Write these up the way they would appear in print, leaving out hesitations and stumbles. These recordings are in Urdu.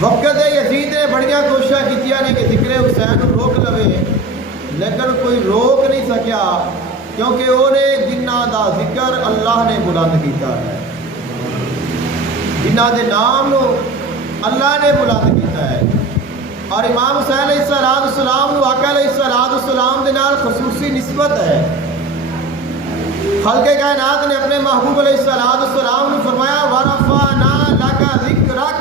وقت یزید نے بڑیاں کوششاں کیتیاں نے کہ ذکر حسین کو روک لوے، لیکن کوئی روک نہیں سکیا، کیونکہ انہیں جنہ دا ذکر اللہ نے بلند کیتا ہے، جنہ دے نام نو اللہ نے بلند کیتا ہے۔ اور امام حسین علیہ السلام نو آقا علیہ السلام دے نال خصوصی نسبت ہے۔ خلق کائنات نے اپنے محبوب علیہ السلام نے فرمایا وَرَفَعْنَا لَكَ ذِكْرَكَ،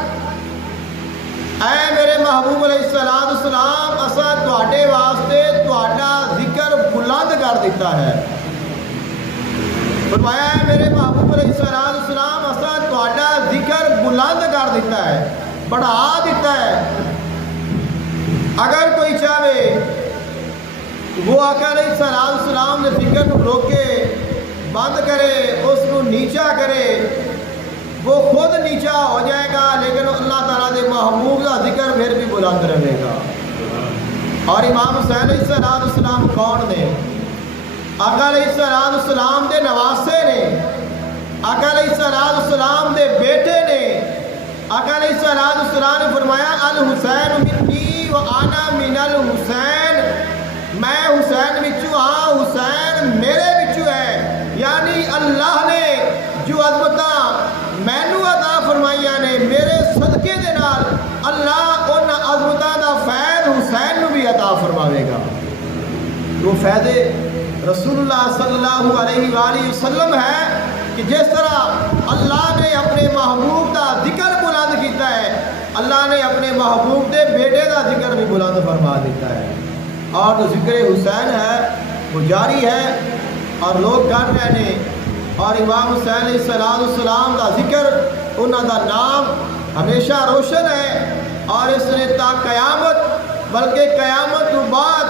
اے میرے محبوب علیہ السلام اساں تواڈے واسطے تواڈا ذکر بلند کر دیتا ہے۔ فرمایا ہے میرے محبوب علیہ السلام اساں تواڈا ذکر بلند کر دیتا ہے، بڑھا دیتا ہے۔ اگر کوئی چاہے وہ آقا علیہ السلام نے ذکر کو روکے، بند کرے، اس کو نیچا کرے، وہ خود نیچا ہو جائے گا، لیکن اللہ تعالیٰ دے محبوب کا ذکر پھر بھی بلند رہے گا۔ اور امام حسین علیہ السلام کون نے؟ آقا علیہ السلام دے نواسے نے، آقا علیہ السلام دے بیٹے نے۔ آقا علیہ السلام نے فرمایا الحسین منی و انا من الحسین، میں حسین بچوں ہاں، حسین میرے بچوں ہے۔ یعنی اللہ نے جو عظمتاں مینو عطا فرمائیاں نے، میرے صدقے دے نال اللہ ان عظمتاں دا فیض حسین نو بھی عطا فرماوے گا۔ وہ فیض رسول اللہ صلی اللہ علیہ وآلہ وسلم ہے کہ جس طرح اللہ نے اپنے محبوب کا ذکر بلند کیتا ہے، اللہ نے اپنے محبوب دے بیٹے کا ذکر بھی بلند فرما دیتا ہے۔ اور جو ذکر حسین ہے وہ جاری ہے اور لوگ کر رہے ہیں، اور امام حسین علیہ السلام کا ذکر، انہوں کا نام ہمیشہ روشن ہے، اور اس نے تا قیامت، بلکہ قیامت تو بعد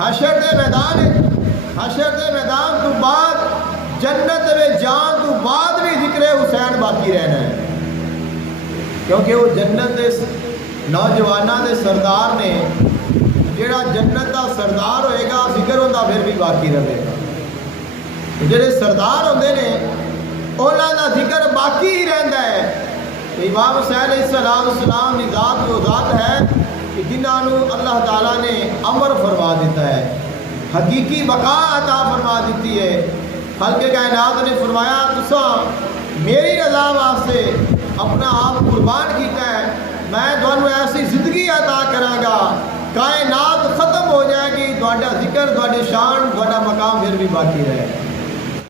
حشر دے میدان تو بعد جنت میں جان تو بعد بھی ذکر حسین باقی رہنا ہے، کیونکہ وہ جنت دے نوجوانوں دے سردار نے، جڑا جنت دا سردار ہوئے گا ذکر ہوتا پھر بھی باقی رہے گا۔ جڑے سردار ہوندے نے انہاں دا ذکر باقی ہی رہندا ہے۔ تو امام حسین علیہ السلام کی ذات وہ ذات ہے کہ جنہاں نو اللہ تعالیٰ نے امر فرما دیتا ہے، حقیقی بقا عطا فرما دیتی ہے۔ خلق کائنات نے فرمایا تساں میری رضا واسطے اپنا آپ قربان کیتا ہے، میں تمہیں ایسی زندگی عطا کراں گا، کائنات ختم ہو جائے گی، تہاڈا ذکر، تہاڈی شان، تہاڈا مقام پھر بھی باقی رہے گا۔